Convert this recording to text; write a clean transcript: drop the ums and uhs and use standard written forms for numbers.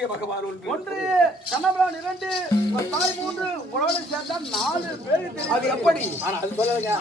சூரிய பகவான் ஒன்று, கண்ணபுரான் 2, உங்கள் தாய் 3, உங்களோட சேர்த்தா 4 பேருக்கு தெரியும். அது எப்படி? ஆனா அது சொல்லலைங்க.